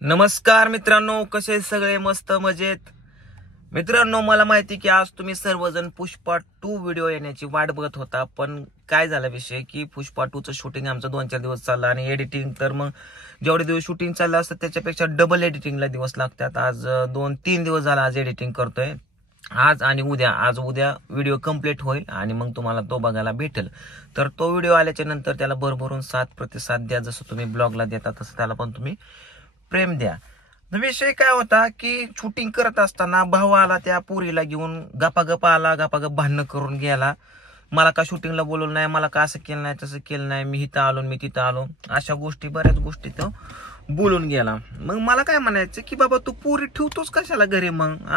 नमस्कार मित्रांनो, कसे सगळे? मस्त मजेत. मित्रांनो, मला माहिती की आज तुम्ही सर्वजण पुष्पा 2 व्हिडिओ येण्याची वाट बघत होता. पण काय झाला विषय की पुष्पा 2 चं शूटिंग आमचं 2-4 दिवस चाललं आणि एडिटिंग तर मग जेवढे दिवस शूटिंग चाललं असतं त्याच्यापेक्षा डबल एडिटिंगला दिवस लागतात. आज 2-3 दिवस झाला आज एडिटिंग करतोय. आज आणि उद्या व्हिडिओ कंप्लीट होईल आणि मग तुम्हाला तो बघायला भेटेल. तर तो व्हिडिओ आल्याच्या नंतर त्याला भरभरून 7 प्रतिसाद द्या. जसं तुम्ही ब्लॉगला देता तसं त्याला पण तुम्ही प्रेम द्या. विषय काय होता की शूटिंग करत असताना भाऊ आला, त्या पोरीला घेऊन गपागप आला, गपागप भांडणं करून गेला. मला का शूटिंगला बोलवलं नाही, मला का असं केलं नाही, तसं केलं नाही, मी इथं आलो, मी तिथं आलो, अशा गोष्टी बऱ्याच गोष्टी तो बोलून गेला. मग मला काय म्हणायचं की बाबा तू पोरी ठेवतोस कशाला घरी? मग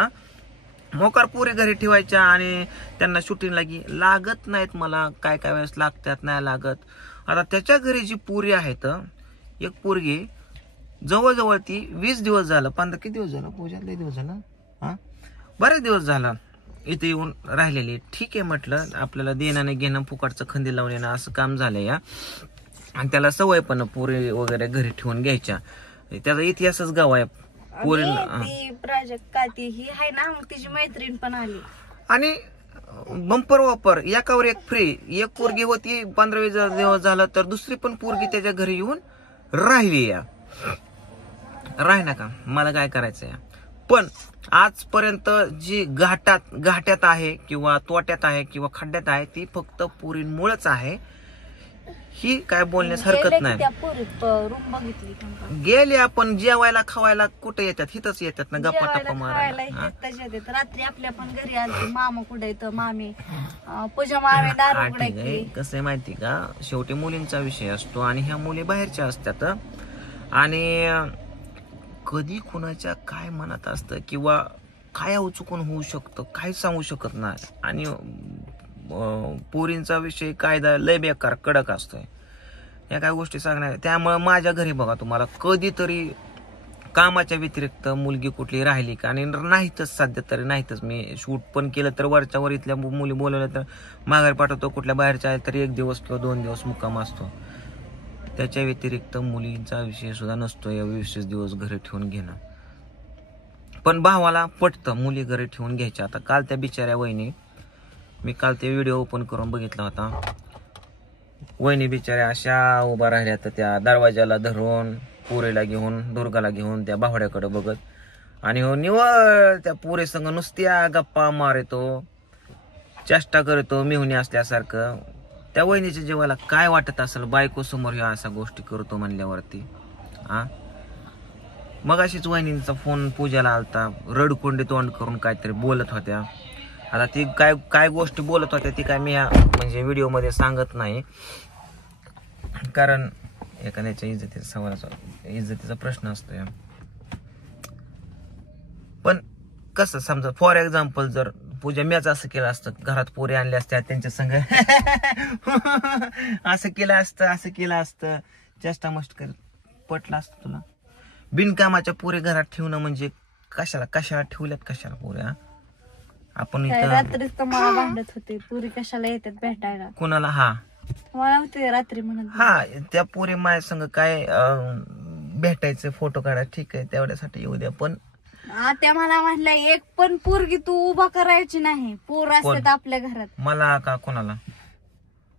मोकार पोरी घरी ठेवायच्या आणि त्यांना शूटिंगला लागत नाहीत. मला काय काय वेळेस लागतात, नाही लागत. आता त्याच्या घरी जी पोरी आहेत, एक पोरगी जवळजवळ ती 20 दिवस झालं, 15 किती दिवस झालं पूजा, लय दिवस झाला, बरेच दिवस झाला इथे येऊन राहिलेली. ठीक आहे म्हटलं, आपल्याला देणं नाही घेणं, फुकटचं खंदी लावून येणं असं काम झालंय या. आणि त्याला सवय पण पोरी वगैरे घरी ठेवून घ्यायच्या. त्याचा इतिहासच गाव आहे. पोरी प्राजक्ता ती ही आहे ना, मग तिची मैत्रीण पण आली आणि बंपर वापर एकावर एक फ्री. एक पोरगी होती 15-20 दिवस झालं, तर दुसरी पण पोरगी त्याच्या घरी येऊन राहिली. या राही नका, मला काय करायचंय. पण आजपर्यंत जी घाट्यात आहे किंवा तोट्यात आहे किंवा खड्ड्यात आहे ती फक्त पोरींमुळेच आहे. ही काय बोलण्यास हरकत नाही. रूम बघितली गेले आपण जेवायला खावायला कुठे येतात? हिथच येतात ना, गप्पा टप्पा मारायला. रात्री आपल्या पण घरी आलते. मामा कुठे येतं, मामी पूजा मामी दारू. कसं आहे माहिती का, शेवटी मुलींचा विषय असतो आणि ह्या मुली बाहेरच्या असतात आणि कधी कुणाच्या काय मनात असतं किंवा काय चुकून होऊ शकतं काही सांगू शकत नाही. आणि पोरींचा विषय कायदा लय बेकार कडक असतोय, या काय गोष्टी सांगणार. त्यामुळे माझ्या घरी बघा, तुम्हाला कधीतरी कामाच्या व्यतिरिक्त मुलगी कुठली राहिली का, आणि नाहीतच सध्या तरी नाहीतच. मी शूट पण केलं तर वरच्या वर इथल्या मुली बोलवल्या तर माघार पाठवतो. कुठल्या बाहेरच्या आहे तरी 1 दिवस किंवा 2 दिवस मुक्काम असतो. त्याच्या व्यतिरिक्त मुलींचा विषय सुद्धा नसतो या 20 दिवस घरी ठेवून घेणं. पण भावाला पटतं मुली घरी ठेवून घ्यायच्या. आता काल त्या बिचाऱ्या वहिनी, मी काल ते व्हिडिओ ओपन करून बघितला होता. वहिनी बिचाऱ्या अशा उभा राहिल्या तर त्या दरवाजाला धरून पोरीला घेऊन, दुर्गाला घेऊन त्या बावड्याकडे बघत, आणि निवळ त्या पोरी संग नुसत्या गप्पा मारतो, चेष्टा करतो मिहुनी असल्यासारखं. त्या वहिनीच्या जीवाला काय वाटत असेल, बायको समोर ह्या अशा गोष्टी करतो म्हणल्यावरती. मग अशीच वहिनीचा फोन पूजाला आलता, रडकोंडी तोंड करून काहीतरी बोलत होत्या. आता ती काय गोष्टी बोलत होत्या ती काय मी म्हणजे व्हिडिओ मध्ये सांगत नाही, कारण एखाद्याच्या इज्जतीचा प्रश्न असतो. पण कसं समजा, फॉर एक्झाम्पल, जर पूजा मीच असं केलं असतं, घरात पोरी आणल्या असत्या त्यांच्या संग असं केलं असतं चेष्टा मस्त करत, पटलं असतं तुला? बिनकामाच्या पोरी घरात ठेवणं म्हणजे कशाला ठेवल्यात, कशाला पोऱ्या? आपण रात्रीच तर मला भांडत होते, पोरी कशाला येतात भेटायला कुणाला? मला होते रात्री म्हणून. त्या पोरी माझ्या संग काय भेटायचं, फोटो काढा, ठीक आहे तेवढ्यासाठी येऊ द्या. पण त्या मला म्हणल्या, एक पण पोरगी तू उभा करायची नाही, पोर असतात आपल्या घरात. मला का कोणाला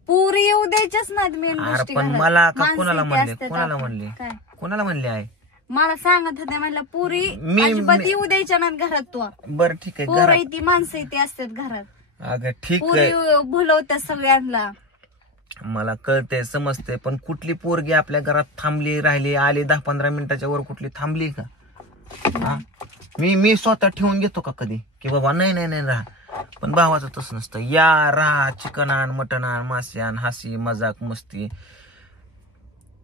पोरी येऊ द्यायच्याच नाहीत. मेन गोष्टी पण मला का कोणाला म्हणले आहे? मला सांगत होत्या, म्हणलं पोरी अजिबात येऊ द्यायच्या नाहीत घरात. तू बरं ठीक आहे, पोर ती माणसं ती असतात घरात. अगं ठीक पोरी भुलवत्या सगळ्यांना. मला कळते, समजते, पण कुठली पोरगी आपल्या घरात थांबली राहिली आली 10-15 मिनिटाच्या वर कुठली थांबली का? मी स्वतः ठेवून घेतो का कधी की बाबा नाही राहा? पण भावाचं तसं नसतं. या राहा, चिकन आण, मटण आण, मासे आण, हसी मजाक मस्ती.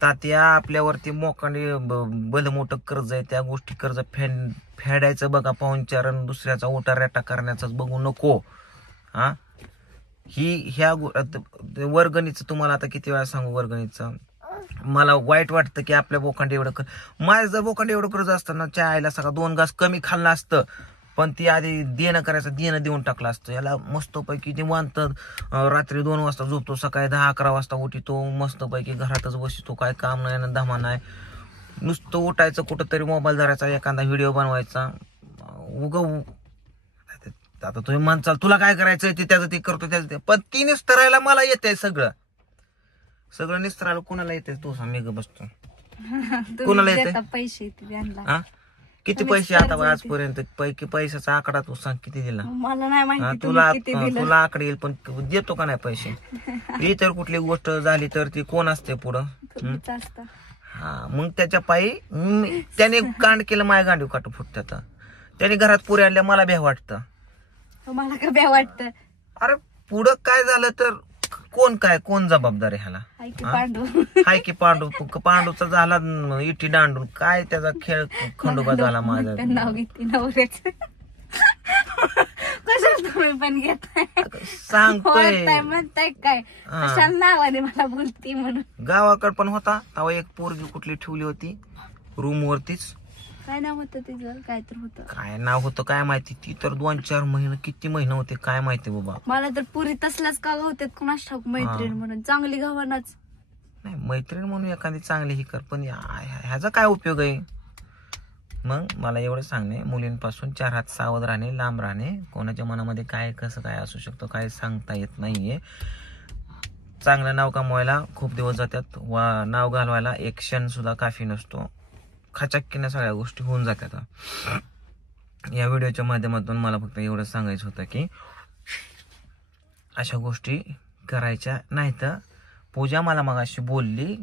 तात्या आपल्यावरती मोकांडी भलं मोठं कर्ज आहे, त्या गोष्टी कर्ज फेडायचं बघा. पाहुणचारण दुसऱ्याचा उटारेटा करण्याचाच बघू नको. ह्या वर्गणीचं तुम्हाला आता किती वेळा सांगू, वर्गणीचं मला वाईट वाटतं की आपल्या बोकांडे एवढं माझं जर बोकांडे एवढं कर्ज असतं ना, चहायला सगळं 2 घास कमी खाल्लं असतं. पण ती आधी देणं देऊन टाकलं असतं. याला मस्तपैकी निवांत रात्री 2 वाजता झोपतो, सकाळी 10-11 वाजता उठतो, मस्तपैकी घरातच बसतो, काय काम नाही ना धमा नाही. नुसतं उठायचं कुठंतरी मोबाईल धरायचा एखादा व्हिडिओ बनवायचा आता तुम्ही म्हणचाल तुला काय करायचंय ते त्याचं ते करतो त्याचं ते, पण ती निस्तरायला मला येतंय सगळं निस्तरायला कोणाला येते तू सांग, मी बसतो कोणाला येते पैसे किती पैसे आता आजपर्यंत पैशाचा आकडा तू सांग किती दिला मला नाही माहिती तुला आकडे येईल पण देतो का नाही पैसे ही तर कुठली गोष्ट झाली तर ती कोण असते पुढं हा मग त्याच्या पायी त्याने कांड केलं माझ्या गांडीव काटू फुटत त्याने घरात पुरे आणल्या मला भ्या वाटतं मला का भ्या वाटतं अरे पुढं काय झालं तर कोण जबाबदार आहे ह्याला हाय की पांडूचा झाला इटी दांडून काय त्याचा खेळ खंडोबा झाला माझा नाव घेते नवऱ्याचं कशाला तुम्ही पण घेताय सांगतोय म्हणताय काय कशाला नावाने मला बोलती म्हणून गावाकडे पण होता तेव्हा एक पोरगी कुठली ठेवली होती रूम वरतीच काय नाव होतं तिचं काय तर होतं काय नाव होतं काय माहिती ती तर 2-4 महिने किती महिने होते काय माहिती बाबा मला तर पुरी तसल्याच का होते कुणाच ठाऊक मैत्रीण म्हणून चांगली गावानाच नाही मैत्रीण म्हणून एखादी चांगली ही कर पण ह्याचा काय उपयोग आहे मग मला एवढं सांगणे मुलींपासून 4 हात सावध राहणे लांब राहणे कोणाच्या मनामध्ये काय कसं काय असू शकतं काय सांगता येत नाहीये चांगलं नाव कमवायला खूप दिवस जातात नाव घालवायला एक क्षण सुद्धा काफी नसतो खचाक्कीने सगळ्या गोष्टी होऊन जातात या व्हिडिओच्या माध्यमातून मला फक्त एवढं सांगायचं होतं की अशा गोष्टी करायच्या नाहीत पूजा मला मगाशी बोलली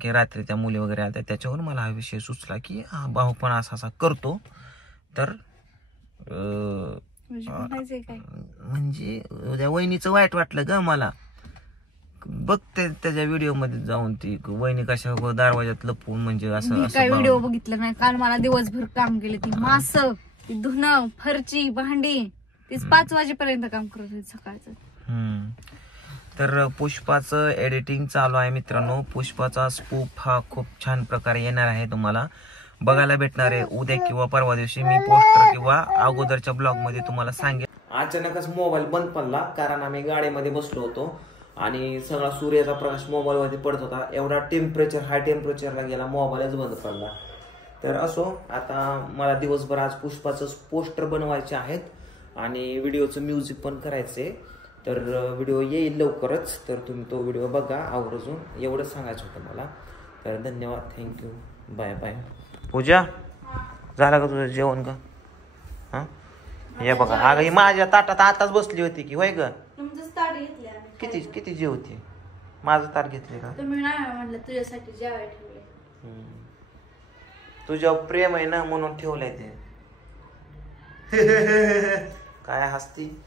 की रात्री त्या मुली वगैरे आल्या त्याच्यावर मला हा विषय सुचला की हा भाऊ पण असा करतो तर म्हणजे उद्या वहिनीचं वाईट वाटलं ग मला बघते त्याच्या व्हिडिओ मध्ये जाऊन ती वहिनी कशा दरवाजात लपवून म्हणजे असं काय व्हिडिओ बघितलं नाही काल मला दिवसभर काम केलं ती मास ती धुणं फरची भांडी तीच 5 वाजेपर्यंत काम करत होती सकाळचं तर पुष्पाचं एडिटिंग चालू आहे मित्रांनो पुष्पाचा स्पूफ हा खूप छान प्रकारे येणार आहे तुम्हाला बघायला भेटणार आहे उद्या किंवा परवा दिवशी मी पोस्टर किंवा अगोदरच्या ब्लॉग मध्ये तुम्हाला सांगेन अचानकच मोबाईल बंद पडला कारण आम्ही गाडीमध्ये बसलो होतो आणि सगळा सूर्याचा प्रकाश मोबाईल वरती पडत होता एवढा हाय टेम्परेचरला गेला मोबाईलच बंद पडला तर असो आता मला दिवसभर आज पुष्पाचं पोस्टर बनवायचे आहेत आणि व्हिडिओचं म्युझिक पण करायचंय तर व्हिडिओ येईल लवकरच तर तुम्ही तो व्हिडिओ बघा आवर्जून एवढं सांगायचं होतं मला तर धन्यवाद थँक्यू बाय बाय पूजा झालं का तुझं जेवण का हा हे बघा अगं ही माझ्या ताटात आताच बसली होती की होय ग किती जेवते माझं ताट घेतले का तुम्ही नाही म्हटलं तुझ्यासाठी जेवाय ठेवले तुझ्यावर प्रेम आहे ना म्हणून ठेवलंय ते काय हसती